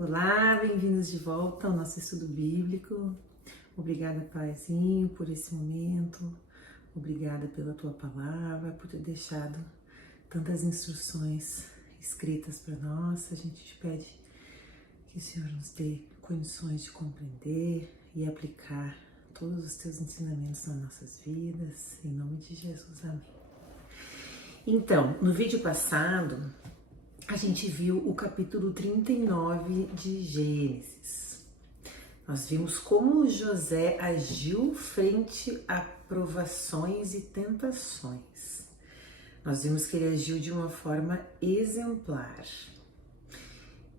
Olá, bem-vindos de volta ao nosso estudo bíblico. Obrigada, Paizinho, por esse momento. Obrigada pela tua palavra, por ter deixado tantas instruções escritas para nós. A gente te pede que o Senhor nos dê condições de compreender e aplicar todos os teus ensinamentos nas nossas vidas. Em nome de Jesus, amém. Então, no vídeo passado, a gente viu o capítulo 39 de Gênesis. Nós vimos como José agiu frente a provações e tentações. Nós vimos que ele agiu de uma forma exemplar.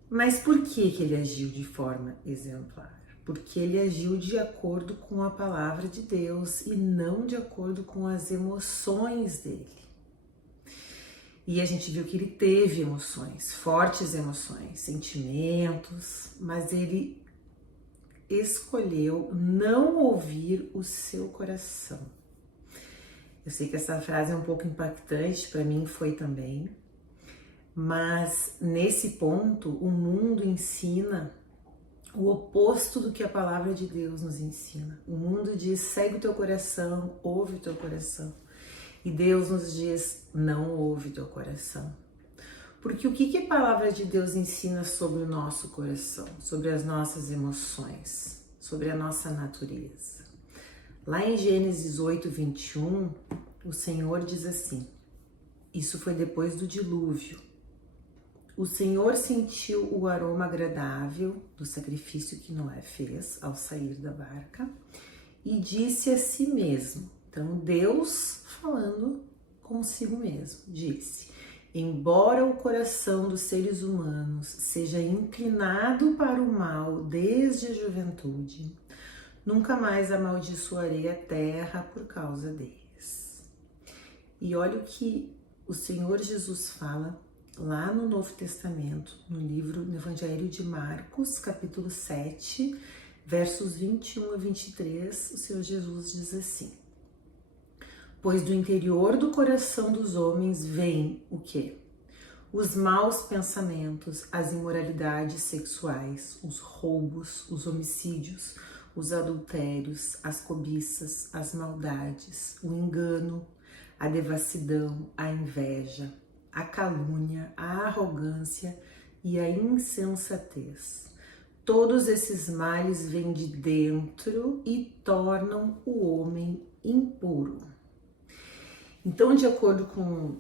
Mas por que ele agiu de forma exemplar? Porque ele agiu de acordo com a palavra de Deus e não de acordo com as emoções dele. E a gente viu que ele teve emoções, fortes emoções, sentimentos, mas ele escolheu não ouvir o seu coração. Eu sei que essa frase é um pouco impactante, para mim foi também, mas nesse ponto o mundo ensina o oposto do que a palavra de Deus nos ensina. O mundo diz: segue o teu coração, ouve o teu coração. E Deus nos diz: não ouve teu coração. Porque o que a palavra de Deus ensina sobre o nosso coração, sobre as nossas emoções, sobre a nossa natureza? Lá em Gênesis 8, 21, o Senhor diz assim, isso foi depois do dilúvio. O Senhor sentiu o aroma agradável do sacrifício que Noé fez ao sair da barca e disse a si mesmo, então Deus falando consigo mesmo, disse: embora o coração dos seres humanos seja inclinado para o mal desde a juventude, nunca mais amaldiçoarei a terra por causa deles. E olha o que o Senhor Jesus fala lá no Novo Testamento, no Evangelho de Marcos, capítulo 7, versos 21 a 23, o Senhor Jesus diz assim: pois do interior do coração dos homens vem o quê? Os maus pensamentos, as imoralidades sexuais, os roubos, os homicídios, os adultérios, as cobiças, as maldades, o engano, a devassidão, a inveja, a calúnia, a arrogância e a insensatez. Todos esses males vêm de dentro e tornam o homem impuro. Então, de acordo com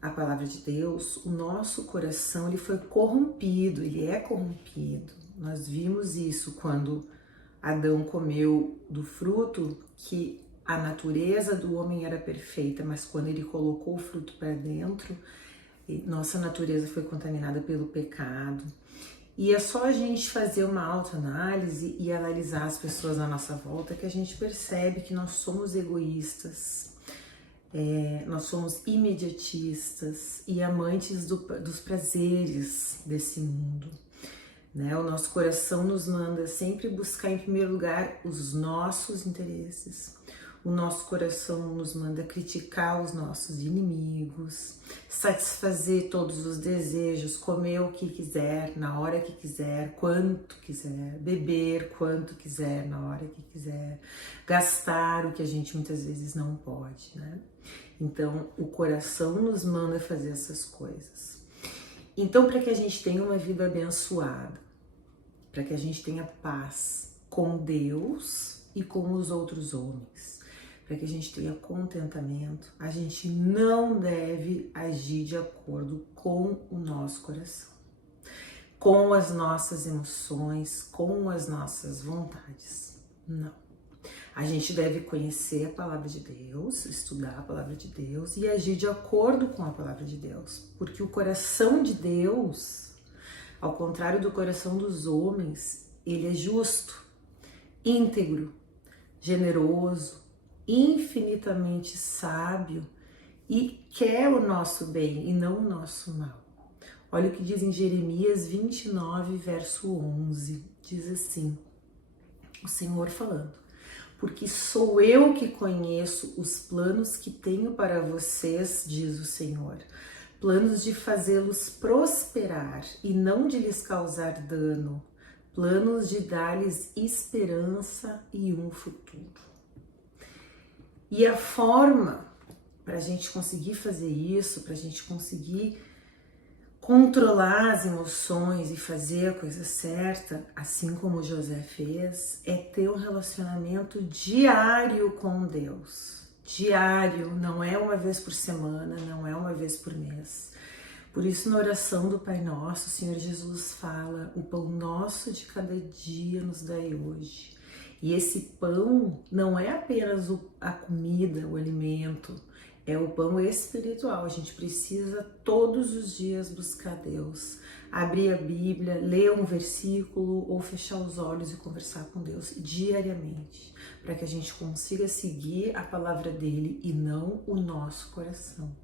a palavra de Deus, o nosso coração ele foi corrompido, ele é corrompido. Nós vimos isso quando Adão comeu do fruto, que a natureza do homem era perfeita, mas quando ele colocou o fruto para dentro, nossa natureza foi contaminada pelo pecado. E é só a gente fazer uma autoanálise e analisar as pessoas à nossa volta que a gente percebe que nós somos egoístas. Nós somos imediatistas e amantes dos prazeres desse mundo, né? O nosso coração nos manda sempre buscar em primeiro lugar os nossos interesses. O nosso coração nos manda criticar os nossos inimigos, satisfazer todos os desejos, comer o que quiser, na hora que quiser, quanto quiser, beber quanto quiser, na hora que quiser, gastar o que a gente muitas vezes não pode, né? Então, o coração nos manda fazer essas coisas. Então, para que a gente tenha uma vida abençoada, para que a gente tenha paz com Deus e com os outros homens, para que a gente tenha contentamento, a gente não deve agir de acordo com o nosso coração, com as nossas emoções, com as nossas vontades. Não. A gente deve conhecer a palavra de Deus, estudar a palavra de Deus e agir de acordo com a palavra de Deus, porque o coração de Deus, ao contrário do coração dos homens, ele é justo, íntegro, generoso, infinitamente sábio e quer o nosso bem e não o nosso mal. Olha o que diz em Jeremias 29, verso 11, diz assim, o Senhor falando: porque sou eu que conheço os planos que tenho para vocês, diz o Senhor, planos de fazê-los prosperar e não de lhes causar dano, planos de dar-lhes esperança e um futuro. E a forma para a gente conseguir fazer isso, para a gente conseguir controlar as emoções e fazer a coisa certa, assim como José fez, é ter um relacionamento diário com Deus. Diário, não é uma vez por semana, não é uma vez por mês. Por isso, na oração do Pai Nosso, o Senhor Jesus fala: o pão nosso de cada dia nos dai hoje. E esse pão não é apenas a comida, o alimento, é o pão espiritual. A gente precisa todos os dias buscar Deus, abrir a Bíblia, ler um versículo ou fechar os olhos e conversar com Deus diariamente, para que a gente consiga seguir a palavra dele e não o nosso coração.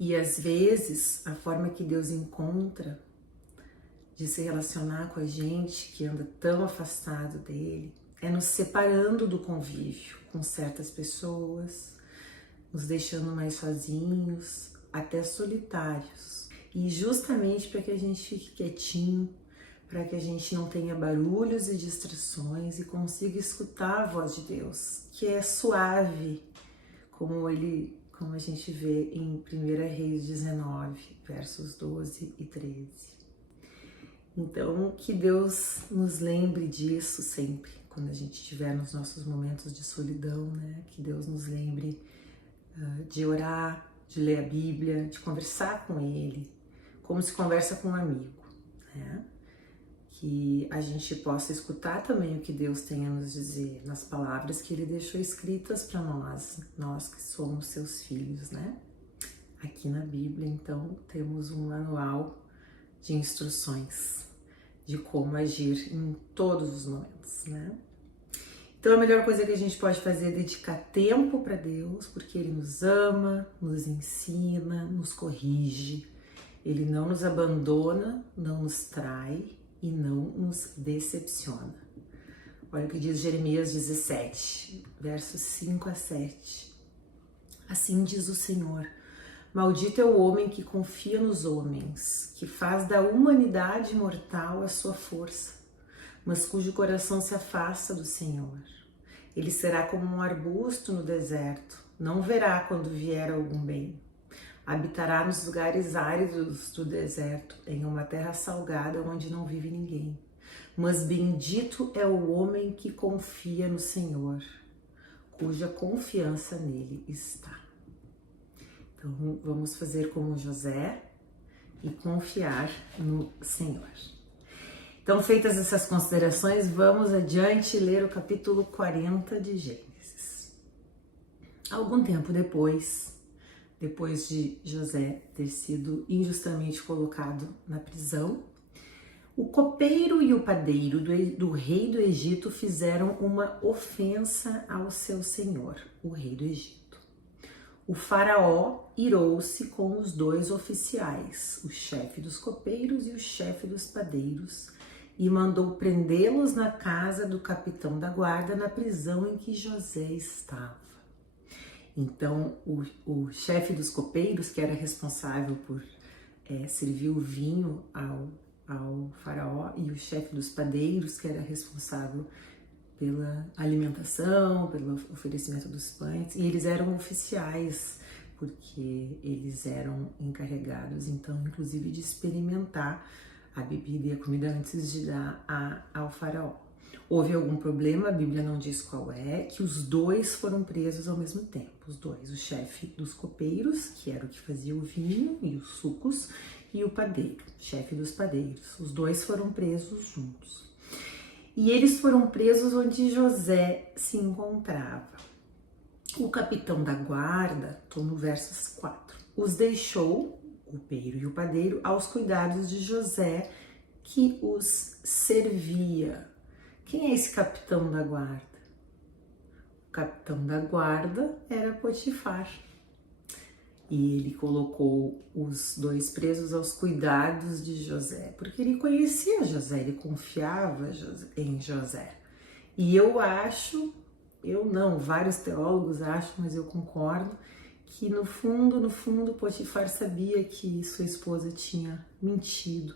E às vezes a forma que Deus encontra de se relacionar com a gente que anda tão afastado dele é nos separando do convívio com certas pessoas, nos deixando mais sozinhos, até solitários. E justamente para que a gente fique quietinho, para que a gente não tenha barulhos e distrações e consiga escutar a voz de Deus, que é suave, como a gente vê em 1 Reis 19, versos 12 e 13. Então, que Deus nos lembre disso sempre, quando a gente estiver nos nossos momentos de solidão, né? Que Deus nos lembre de orar, de ler a Bíblia, de conversar com Ele, como se conversa com um amigo, né? Que a gente possa escutar também o que Deus tem a nos dizer nas palavras que Ele deixou escritas para nós que somos seus filhos, né? Aqui na Bíblia, então, temos um manual de instruções de como agir em todos os momentos, né? Então a melhor coisa que a gente pode fazer é dedicar tempo para Deus, porque Ele nos ama, nos ensina, nos corrige. Ele não nos abandona, não nos trai e não nos decepciona. Olha o que diz Jeremias 17, versos 5 a 7. Assim diz o Senhor: maldito é o homem que confia nos homens, que faz da humanidade mortal a sua força, mas cujo coração se afasta do Senhor. Ele será como um arbusto no deserto, não verá quando vier algum bem. Habitará nos lugares áridos do deserto, em uma terra salgada onde não vive ninguém. Mas bendito é o homem que confia no Senhor, cuja confiança nele está. Então vamos fazer como José e confiar no Senhor. Então, feitas essas considerações, vamos adiante ler o capítulo 40 de Gênesis. Algum tempo depois de José ter sido injustamente colocado na prisão, o copeiro e o padeiro do rei do Egito fizeram uma ofensa ao seu senhor, o rei do Egito. O faraó irou-se com os dois oficiais, o chefe dos copeiros e o chefe dos padeiros, e mandou prendê-los na casa do capitão da guarda, na prisão em que José estava. Então, o chefe dos copeiros, que era responsável por servir o vinho ao faraó, e o chefe dos padeiros, que era responsável pela alimentação, pelo oferecimento dos pães, e eles eram oficiais, porque eles eram encarregados, então, inclusive, de experimentar a bebida e a comida antes de dar ao faraó. Houve algum problema, a Bíblia não diz qual é, que os dois foram presos ao mesmo tempo. Os dois, o chefe dos copeiros, que era o que fazia o vinho e os sucos, e o padeiro, chefe dos padeiros. Os dois foram presos juntos. E eles foram presos onde José se encontrava. O capitão da guarda, estou no versos 4, os deixou, o copeiro e o padeiro, aos cuidados de José, que os servia. Quem é esse capitão da guarda? O capitão da guarda era Potifar. E ele colocou os dois presos aos cuidados de José, porque ele conhecia José, ele confiava em José. E vários teólogos acham, mas eu concordo, que no fundo, Potifar sabia que sua esposa tinha mentido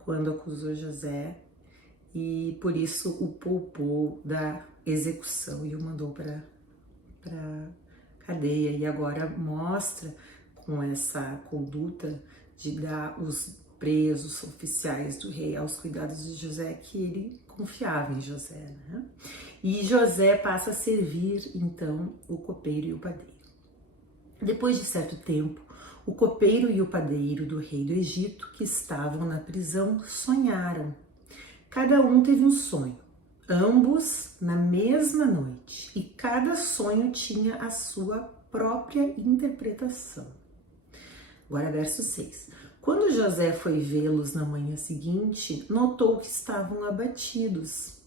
quando acusou José e por isso o poupou da execução e o mandou para cadeia. E agora mostra com essa conduta de dar os presos oficiais do rei aos cuidados de José que ele confiava em José, né? E José passa a servir então o copeiro e o padeiro. Depois de certo tempo, o copeiro e o padeiro do rei do Egito, que estavam na prisão, sonharam. Cada um teve um sonho, ambos na mesma noite, e cada sonho tinha a sua própria interpretação. Agora, verso 6. Quando José foi vê-los na manhã seguinte, notou que estavam abatidos.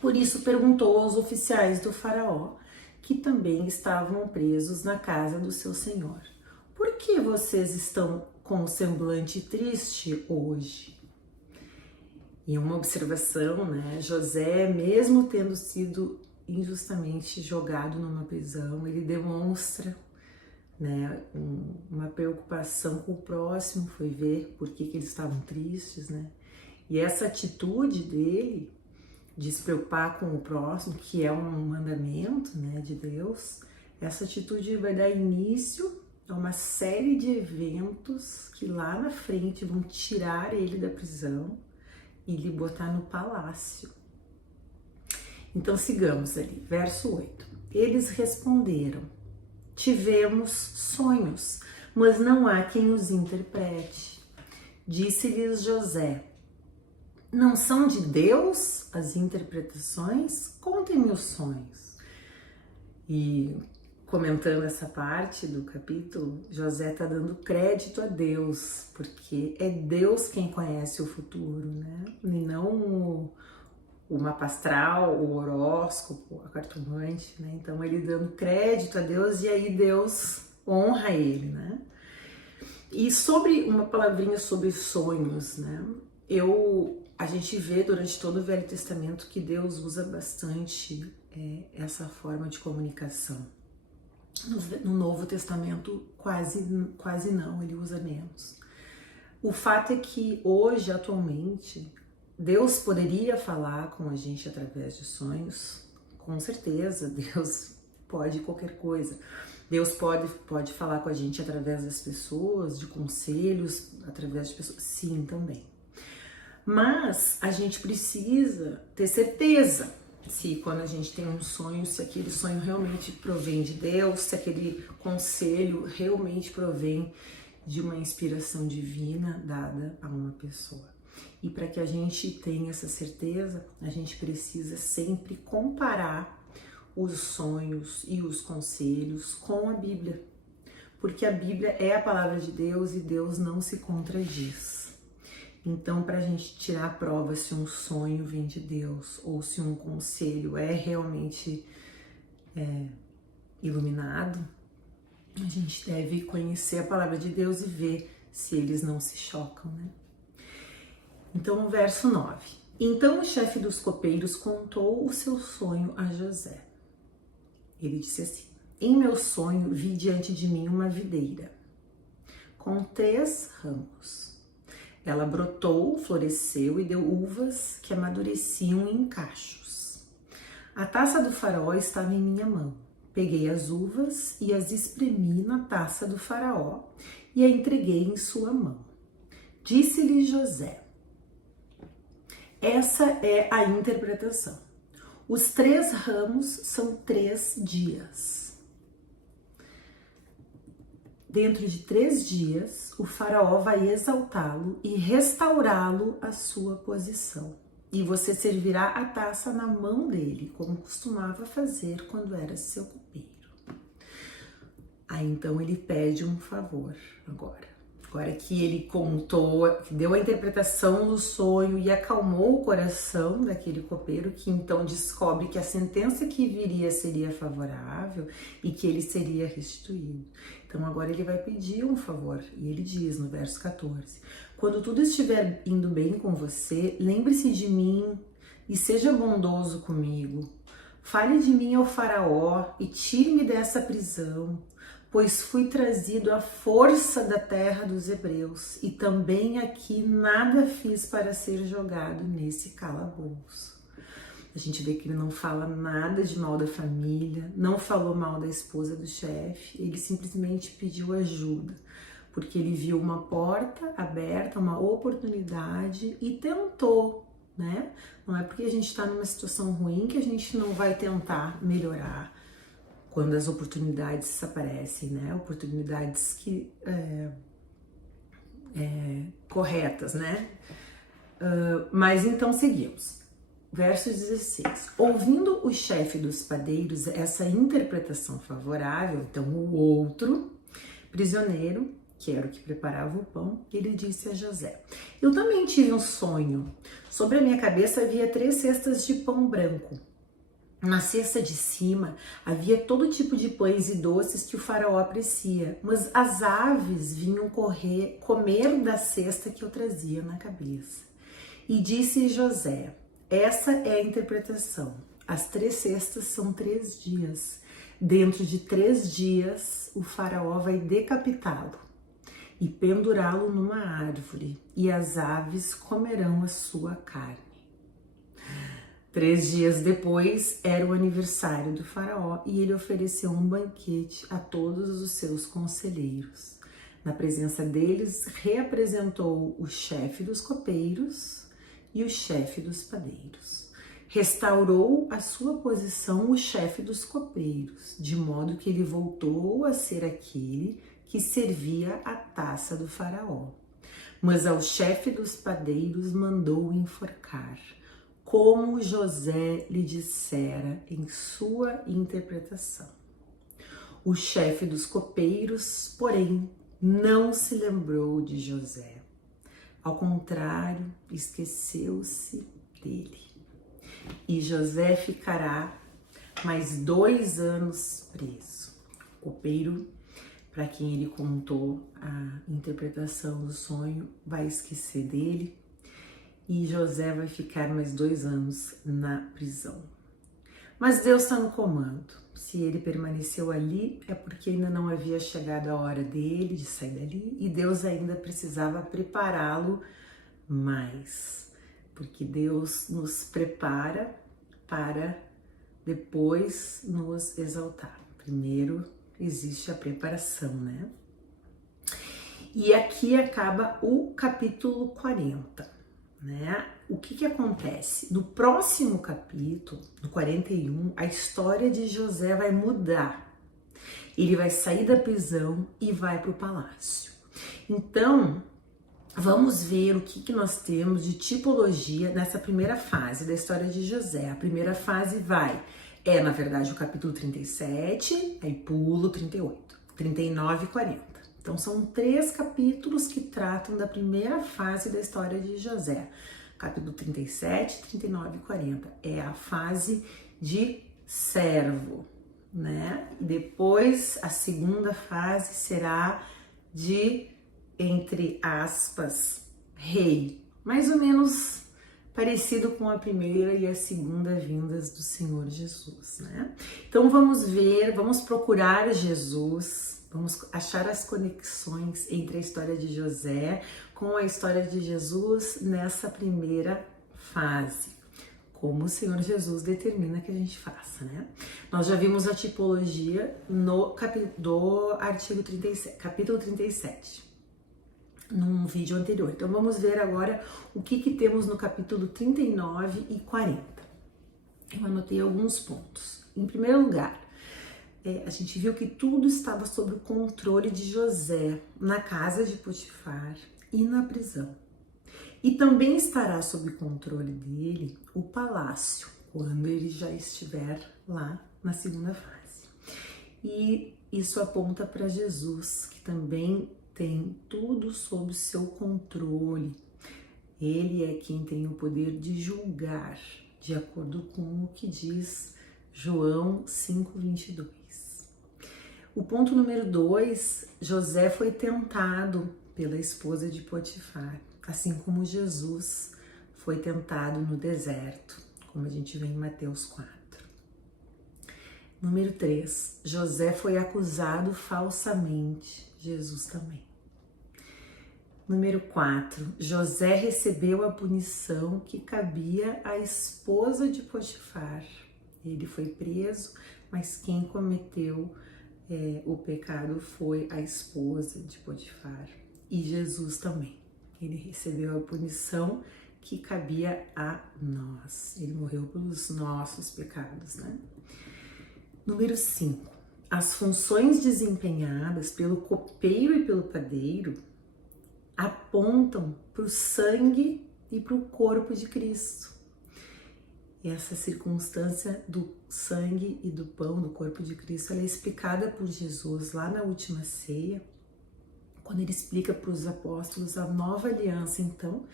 Por isso perguntou aos oficiais do faraó, que também estavam presos na casa do seu senhor: por que vocês estão com o semblante triste hoje? E uma observação, né? José, mesmo tendo sido injustamente jogado numa prisão, ele demonstra, né, uma preocupação com o próximo, foi ver por que eles estavam tristes, né? E essa atitude dele de se preocupar com o próximo, que é um mandamento, né, de Deus, essa atitude vai dar início a uma série de eventos que lá na frente vão tirar ele da prisão e lhe botar no palácio. Então sigamos ali, verso 8. Eles responderam: tivemos sonhos, mas não há quem os interprete. Disse-lhes José: não são de Deus as interpretações? Contem-me os sonhos. E comentando essa parte do capítulo, José está dando crédito a Deus, porque é Deus quem conhece o futuro, né? E não o mapa astral, o horóscopo, a cartomante, né? Então ele dando crédito a Deus e aí Deus honra ele, né? E sobre uma palavrinha sobre sonhos, né? A gente vê durante todo o Velho Testamento que Deus usa bastante essa forma de comunicação. No Novo Testamento quase não, ele usa menos. O fato é que hoje, atualmente, Deus poderia falar com a gente através de sonhos, com certeza, Deus pode qualquer coisa. Deus pode falar com a gente através das pessoas, de conselhos, através de pessoas, sim, também. Mas a gente precisa ter certeza se quando a gente tem um sonho, se aquele sonho realmente provém de Deus, se aquele conselho realmente provém de uma inspiração divina dada a uma pessoa. E para que a gente tenha essa certeza, a gente precisa sempre comparar os sonhos e os conselhos com a Bíblia, porque a Bíblia é a palavra de Deus e Deus não se contradiz. Então, para a gente tirar a prova se um sonho vem de Deus ou se um conselho é realmente iluminado, a gente deve conhecer a palavra de Deus e ver se eles não se chocam, né? Então, o verso 9. Então o chefe dos copeiros contou o seu sonho a José. Ele disse assim: em meu sonho vi diante de mim uma videira com 3 ramos. Ela brotou, floresceu e deu uvas que amadureciam em cachos. A taça do faraó estava em minha mão. Peguei as uvas e as espremi na taça do faraó e a entreguei em sua mão. Disse-lhe José: essa é a interpretação. Os 3 ramos são 3 dias. Dentro de 3 dias, o faraó vai exaltá-lo e restaurá-lo à sua posição. E você servirá a taça na mão dele, como costumava fazer quando era seu copeiro. Aí então ele pede um favor agora. Agora que ele contou, que deu a interpretação do sonho e acalmou o coração daquele copeiro, que então descobre que a sentença que viria seria favorável e que ele seria restituído. Então agora ele vai pedir um favor e ele diz no verso 14: quando tudo estiver indo bem com você, lembre-se de mim e seja bondoso comigo. Fale de mim ao faraó e tire-me dessa prisão. pois fui trazido à força da terra dos hebreus, e também aqui nada fiz para ser jogado nesse calabouço. A gente vê que ele não fala nada de mal da família, não falou mal da esposa do chefe, ele simplesmente pediu ajuda, porque ele viu uma porta aberta, uma oportunidade e tentou, né? Não é porque a gente está numa situação ruim que a gente não vai tentar melhorar quando as oportunidades aparecem, né? Oportunidades que corretas, né? Mas então seguimos. Verso 16. Ouvindo o chefe dos padeiros essa interpretação favorável, então o outro prisioneiro, que era o que preparava o pão, ele disse a José: eu também tive um sonho. Sobre a minha cabeça havia 3 cestas de pão branco. Na cesta de cima havia todo tipo de pães e doces que o faraó aprecia, mas as aves vinham comer da cesta que eu trazia na cabeça. E disse José: essa é a interpretação. As 3 cestas são 3 dias. Dentro de 3 dias, o faraó vai decapitá-lo e pendurá-lo numa árvore, e as aves comerão a sua carne. 3 dias depois era o aniversário do faraó e ele ofereceu um banquete a todos os seus conselheiros. Na presença deles, reapresentou o chefe dos copeiros e o chefe dos padeiros. Restaurou a sua posição o chefe dos copeiros, de modo que ele voltou a ser aquele que servia a taça do faraó. Mas ao chefe dos padeiros mandou enforcar, como José lhe dissera em sua interpretação. O chefe dos copeiros, porém, não se lembrou de José. Ao contrário, esqueceu-se dele. E José ficará mais 2 anos preso. O copeiro, para quem ele contou a interpretação do sonho, vai esquecer dele. E José vai ficar mais 2 anos na prisão. Mas Deus está no comando. Se ele permaneceu ali, é porque ainda não havia chegado a hora dele de sair dali e Deus ainda precisava prepará-lo mais. Porque Deus nos prepara para depois nos exaltar. Primeiro existe a preparação, né? E aqui acaba o capítulo 40. Né? O que acontece? No próximo capítulo, no 41, a história de José vai mudar. Ele vai sair da prisão e vai para o palácio. Então, vamos ver o que nós temos de tipologia nessa primeira fase da história de José. A primeira fase na verdade, o capítulo 37, aí pulo 38, 39 e 40. Então, são 3 capítulos que tratam da primeira fase da história de José. Capítulo 37, 39 e 40. É a fase de servo, né? E depois, a segunda fase será de, entre aspas, rei. Mais ou menos parecido com a primeira e a segunda vindas do Senhor Jesus, né? Então, vamos procurar Jesus. Vamos achar as conexões entre a história de José com a história de Jesus nessa primeira fase, como o Senhor Jesus determina que a gente faça, né? Nós já vimos a tipologia do artigo 37, capítulo 37, num vídeo anterior. Então vamos ver agora o que temos no capítulo 39 e 40. Eu anotei alguns pontos. Em primeiro lugar, a gente viu que tudo estava sob o controle de José na casa de Potifar e na prisão. E também estará sob controle dele o palácio, quando ele já estiver lá na segunda fase. E isso aponta para Jesus, que também tem tudo sob seu controle. Ele é quem tem o poder de julgar, de acordo com o que diz João 5:22. O ponto número 2, José foi tentado pela esposa de Potifar, assim como Jesus foi tentado no deserto, como a gente vê em Mateus 4. Número 3, José foi acusado falsamente, Jesus também. Número 4, José recebeu a punição que cabia à esposa de Potifar. Ele foi preso, mas quem cometeu o pecado foi a esposa de Potifar. E Jesus também. Ele recebeu a punição que cabia a nós. Ele morreu pelos nossos pecados, né? Número 5. As funções desempenhadas pelo copeiro e pelo padeiro apontam para o sangue e para o corpo de Cristo. E essa circunstância do sangue e do pão, do corpo de Cristo, ela é explicada por Jesus lá na última ceia, quando ele explica para os apóstolos a nova aliança, então,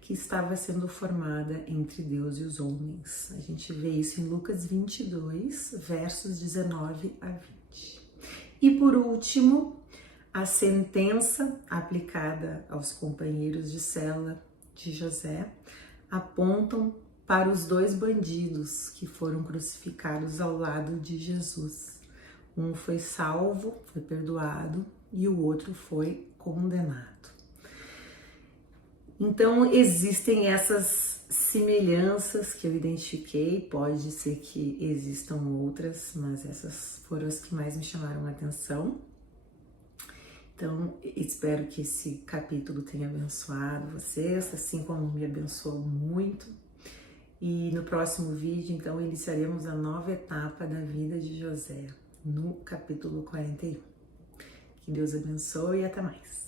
que estava sendo formada entre Deus e os homens. A gente vê isso em Lucas 22, versos 19 a 20. E por último, a sentença aplicada aos companheiros de cela de José apontam para os 2 bandidos que foram crucificados ao lado de Jesus. Um foi salvo, foi perdoado, e o outro foi condenado. Então, existem essas semelhanças que eu identifiquei, pode ser que existam outras, mas essas foram as que mais me chamaram a atenção. Então, espero que esse capítulo tenha abençoado vocês, assim como me abençoou muito. E no próximo vídeo, então, iniciaremos a nova etapa da vida de José, no capítulo 41. Que Deus abençoe e até mais.